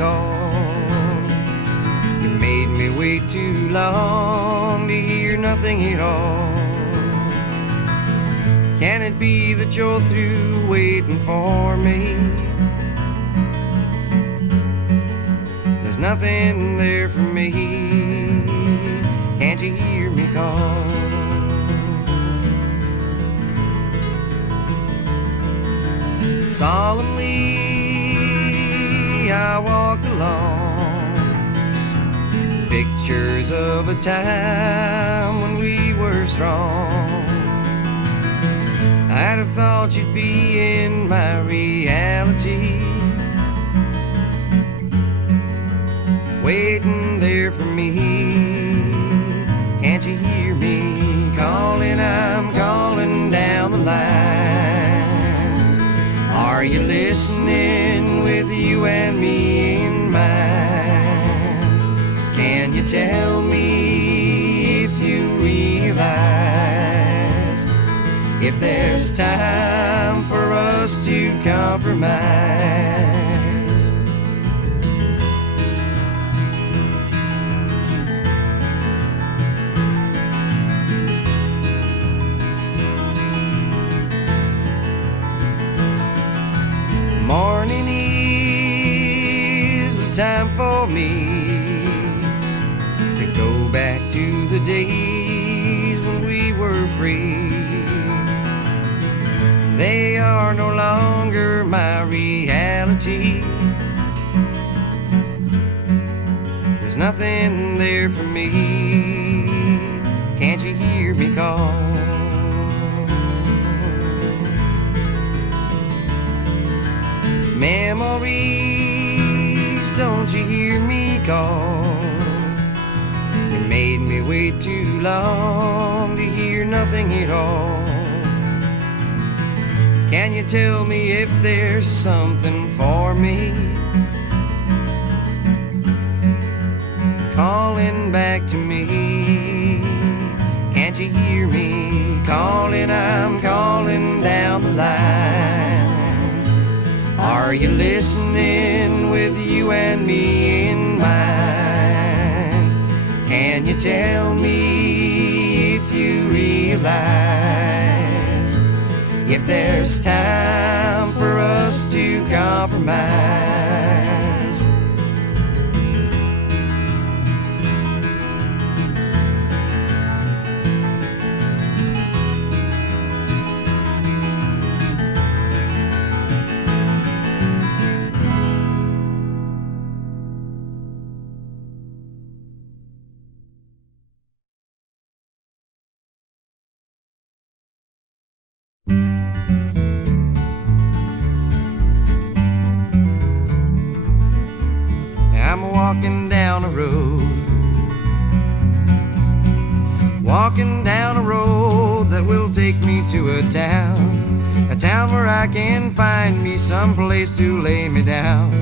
call. You made me wait too long to hear nothing at all. Can it be that you're through waiting for me? There's nothing there for me. Can't you hear me call? Solemnly I walk along, pictures of a time when we were strong. I'd have thought you'd be in my reality, waiting there for me. Can't you hear me calling? I'm calling down the line. Are you listening with you and me in mind? Can you tell me if you realize if there's time for us to compromise? Morning is the time for me to go back to the days when we were free. They are no longer my reality. There's nothing there for me. Can't you hear me call? Memories, don't you hear me call? You made me wait too long to hear nothing at all. Can you tell me if there's something for me? Calling back to me. Can't you hear me calling? I'm calling down the line. Are you listening with you and me in mind? Can you tell me if you realize if there's time for us to compromise? I'm walking down a road, walking down a road that will take me to a town where I can find me some place to lay me down.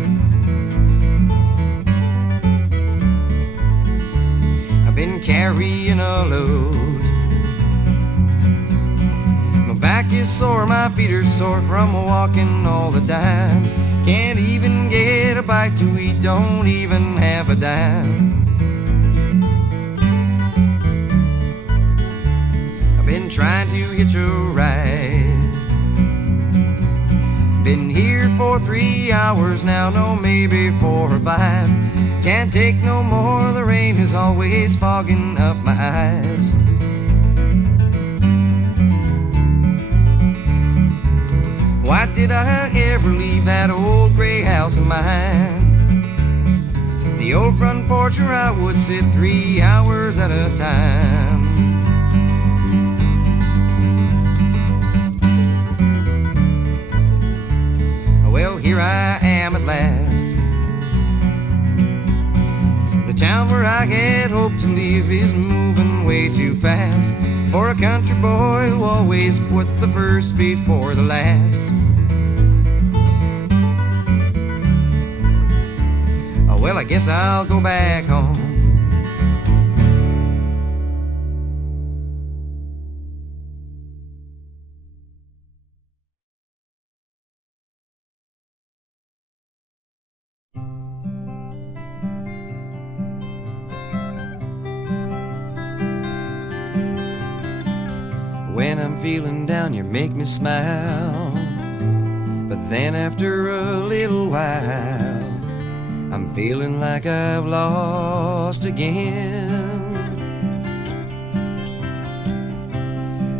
I've been carrying a load, my back is sore, my feet are sore from walking all the time. Can't even get a bite to eat, don't even have a dime. I've been trying to hitch a ride, been here for 3 hours now, no, maybe 4 or 5. Can't take no more, the rain is always fogging up my eyes. Why did I ever leave that old gray house of mine? The old front porch where I would sit 3 hours at a time. Well, here I am at last. The town where I had hoped to live is moving way too fast for a country boy who always put the first before the last. Well, I guess I'll go back home. When I'm feeling down, you make me smile. But then after a little while, I'm feeling like I've lost again.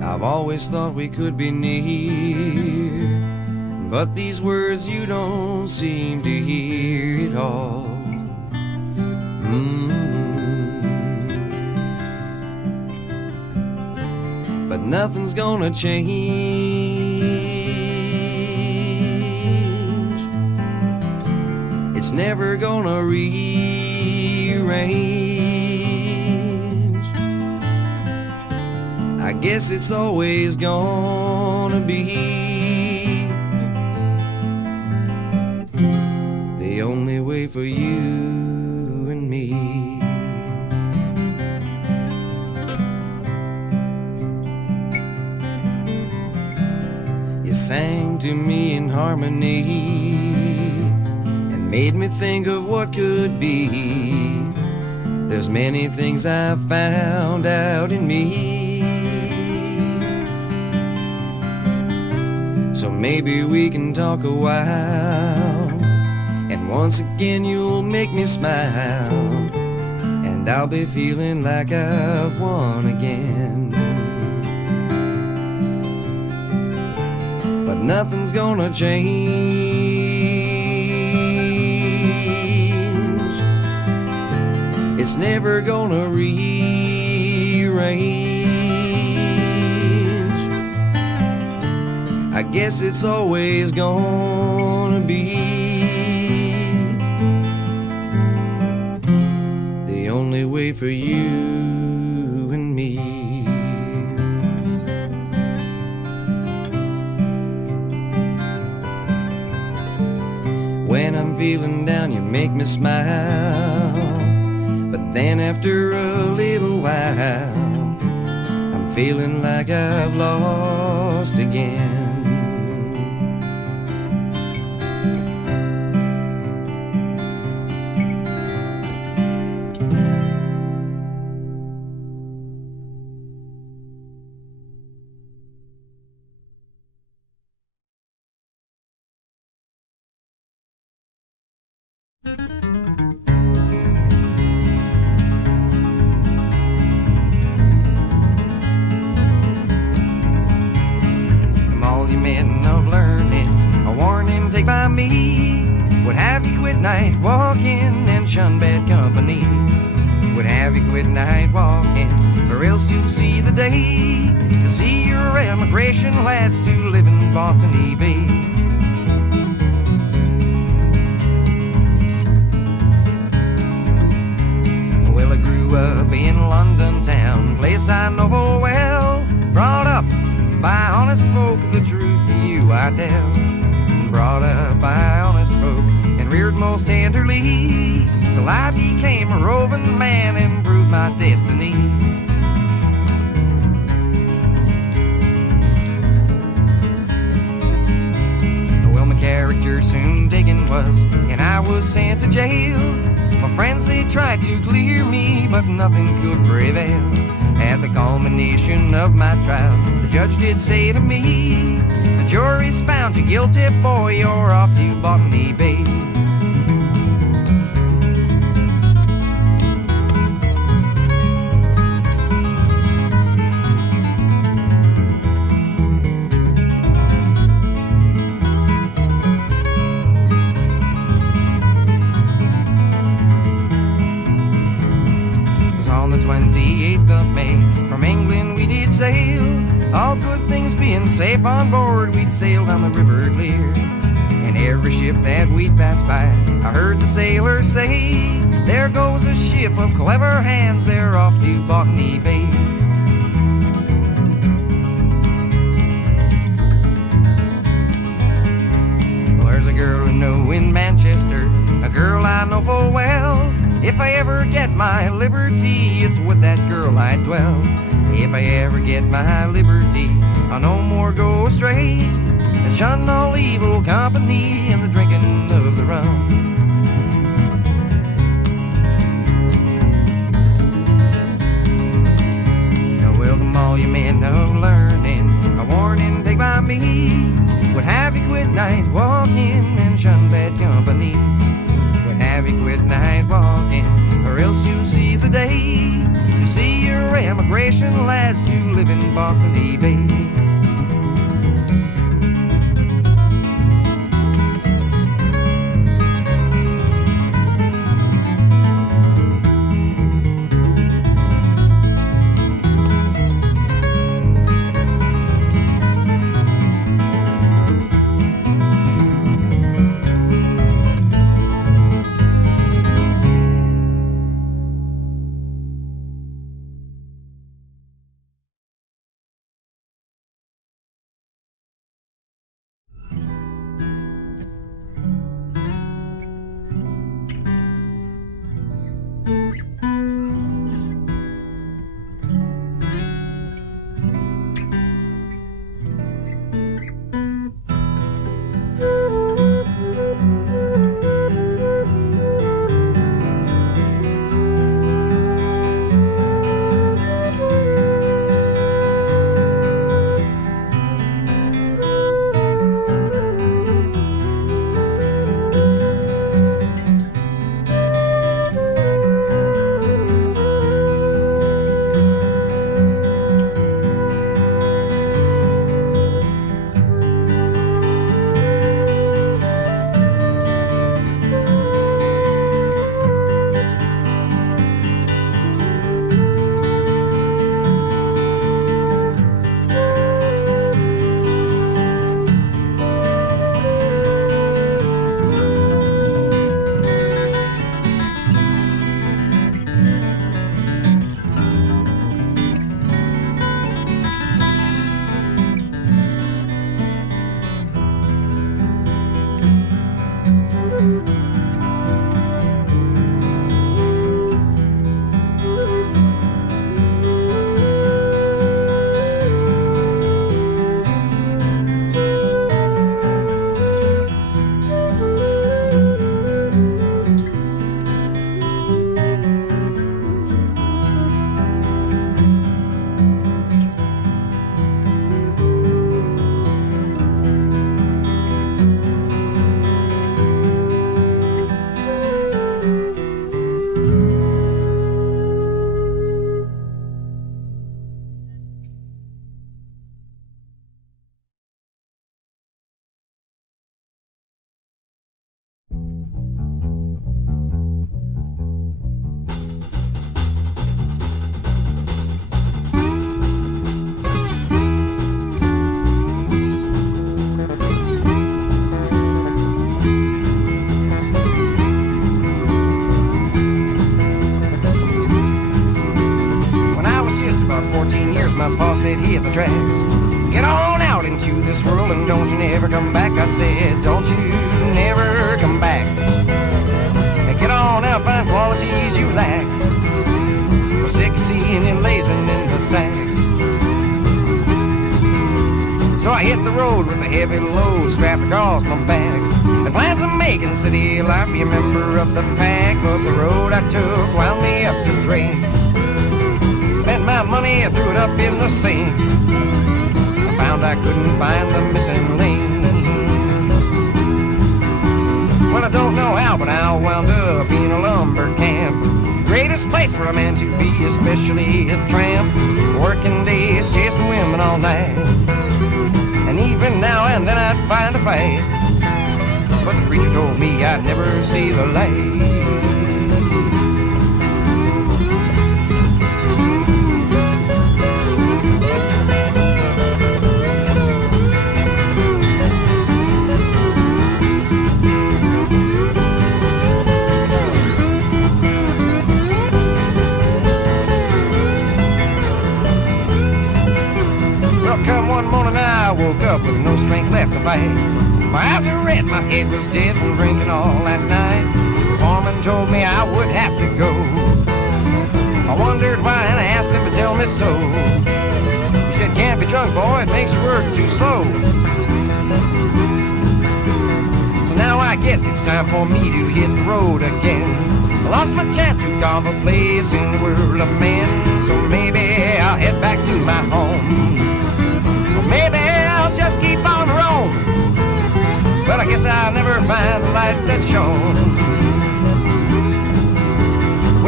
I've always thought we could be near, but these words you don't seem to hear at all. But nothing's gonna change. It's never gonna rearrange. I guess it's always gonna be the only way for you and me. You sang to me in harmony and made me think of what could be. There's many things I've found out in me, so maybe we can talk a while, and once again you'll make me smile, and I'll be feeling like I've won again. But nothing's gonna change. It's never gonna rearrange. I guess it's always gonna be the only way for you and me. When I'm feeling down, you make me smile. But then after a little while, I'm feeling like I've lost again. Men of learning, a warning take by me. Would have you quit night walking and shun bad company. Would have you quit night walking, or else you'll see the day to see your emigration lads to live in Botany Bay. Well, I grew up in London town, place I know full well. Brought up by honest folk, the truth to you I tell. Brought up by honest folk and reared most tenderly, till I became a roving man and proved my destiny. Well, my character soon taken was, and I was sent to jail. My friends, they tried to clear me, but nothing could prevail. At the culmination of my trial, the judge did say to me, the jury's found you guilty, boy, you're off to Botany Bay. On the 28th of May, from England we did sail. All good things being safe on board, we'd sail down the river clear. And every ship that we'd pass by, I heard the sailors say, there goes a ship of clever hands, they're off to Botany Bay. There's a girl I know in Manchester, a girl I know full well. If I ever get my liberty, it's with that girl I dwell. If I ever get my liberty, I'll no more go astray, and shun all evil company and the drinking of the rum. Now welcome all you men of learning, inspiration, lads, to live in Botany Bay. Said hit the tracks, get on out into this world and don't you never come back. I said don't you never come back. Now get on out, find qualities you lack. We're sick of seeing you lazing in the sack. So I hit the road with a heavy load strapped across my back, and plans of making city life, be a member of the pack. But the road I took wound me up to the drain. Spent my money, I threw it up in the sink. I found I couldn't find the missing link. Well, I don't know how, but I wound up in a lumber camp. Greatest place for a man to be, especially a tramp. Working days, chasing women all night. And even now and then I'd find a fight. But the preacher told me I'd never see the light. Come one morning I woke up with no strength left to fight. My eyes were red, my head was dead from drinking all last night. The foreman told me I would have to go. I wondered why and I asked him to tell me so. He said, can't be drunk, boy, it makes you work too slow. So now I guess it's time for me to hit the road again. I lost my chance to carve a place in the world of men. So maybe I'll head back to my home. Maybe I'll just keep on the road, but I guess I'll never find the light that's shone.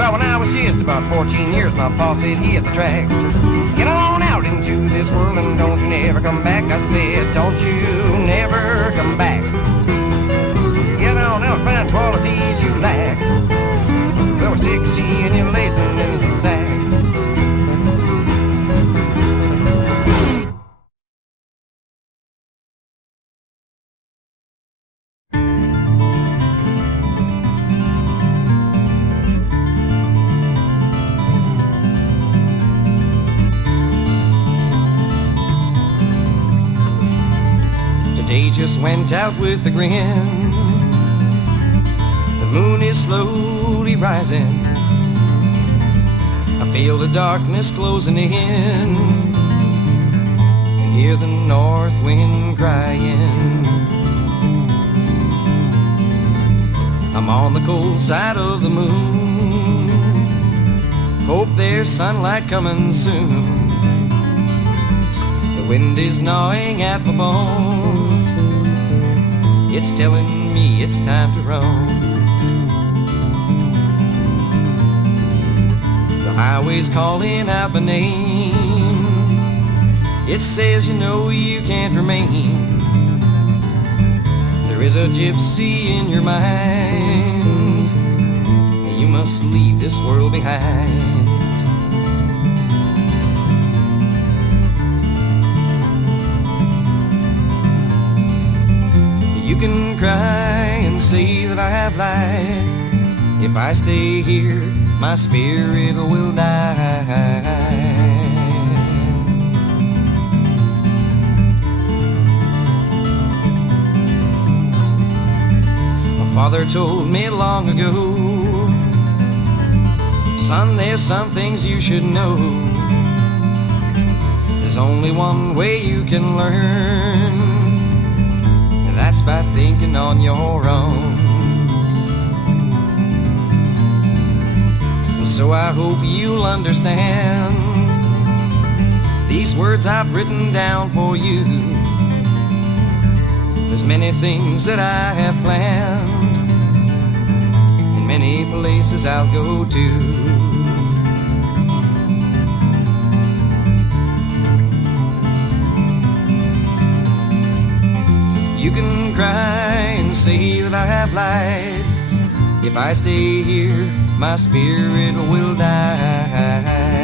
Well, when I was just about 14 years, my pa said, hit the tracks. Get on out into this world and don't you never come back. I said, don't you never come back. Get on out and find qualities you lack. Well, we're sick of seeing you lazing in the sack. Day just went out with a grin. The moon is slowly rising. I feel the darkness closing in and hear the north wind crying. I'm on the cold side of the moon. Hope there's sunlight coming soon. The wind is gnawing at my bones. It's telling me it's time to roam. The highway's calling out my name. It says you know you can't remain. There is a gypsy in your mind, and you must leave this world behind. You can cry and say that I have lied. If I stay here, my spirit will die. My father told me long ago, son, there's some things you should know. There's only one way you can learn, that's by thinking on your own. And so I hope you'll understand these words I've written down for you. There's many things that I have planned, and many places I'll go to. You can cry and say that I have lied. If I stay here, my spirit will die.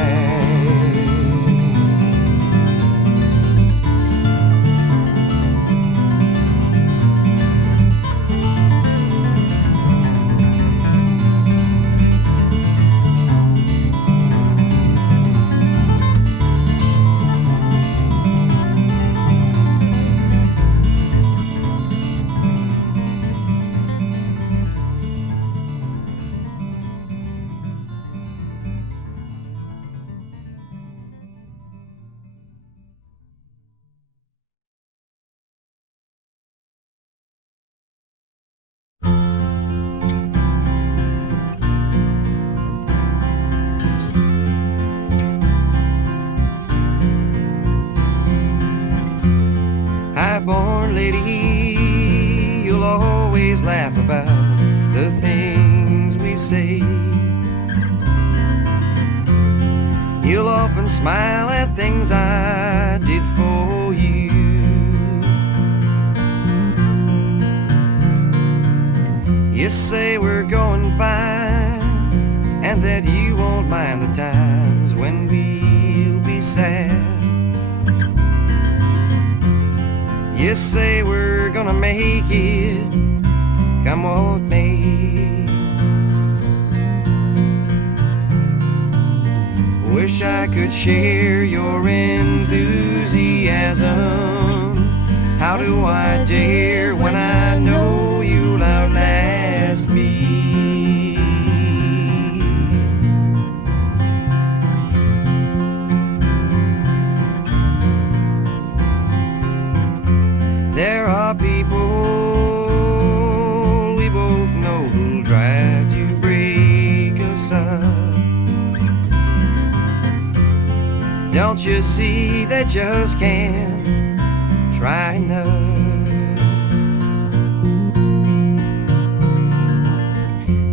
High-born lady, you'll always laugh about the things we say. You'll often smile at things I did for you. You say we're going fine, and that you won't mind the times when we'll be sad. You say we're gonna make it, come what may. Wish I could share your enthusiasm. How do I dare when I know you'll outlast me? There are people we both know who'll try to break us up. Don't you see they just can't try enough?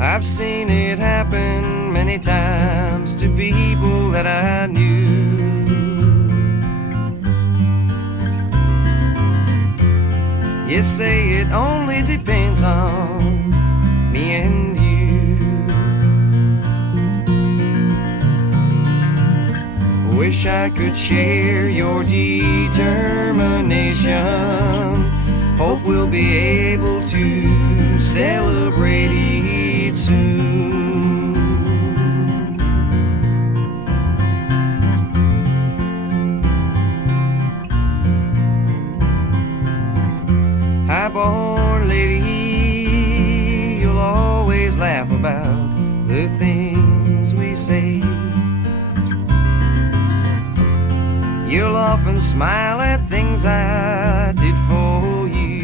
I've seen it happen many times to people that I knew. You say it only depends on me and you. Wish I could share your determination. Hope we'll be able to celebrate it soon. High-born lady, you'll always laugh about the things we say. You'll often smile at things I did for you.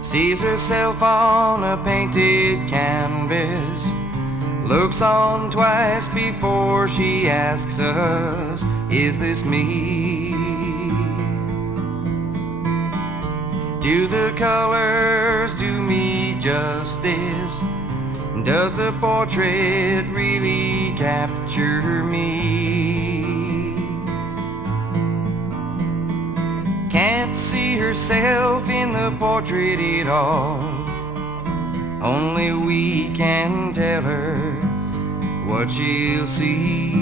Sees herself on a painted canvas, looks on twice before she asks us, is this me? Do the colors do me justice? Does the portrait really capture me? Can't see herself in the portrait at all. Only we can tell her what she'll see.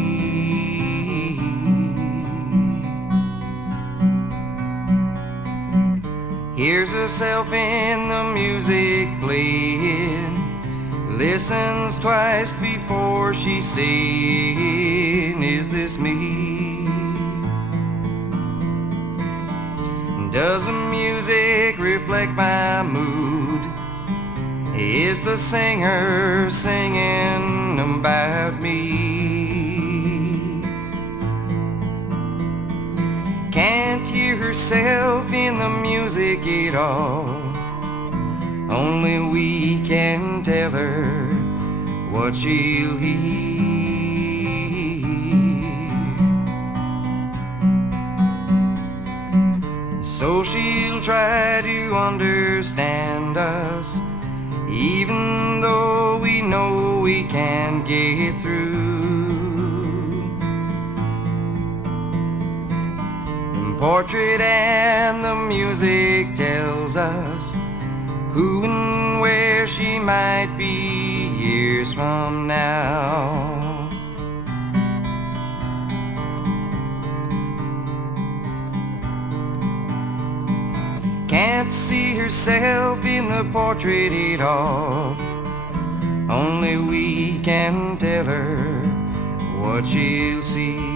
Hears herself in the music playing, listens twice before she's saying, is this me? Does the music reflect my mood? Is the singer singing about me? Can't hear herself in the music at all. Only we can tell her what she'll hear. So she'll try to understand us, even though we know we can't get through. The portrait and the music tells us who and where she might be years from now. Can't see herself in the portrait at all. Only we can tell her what she'll see.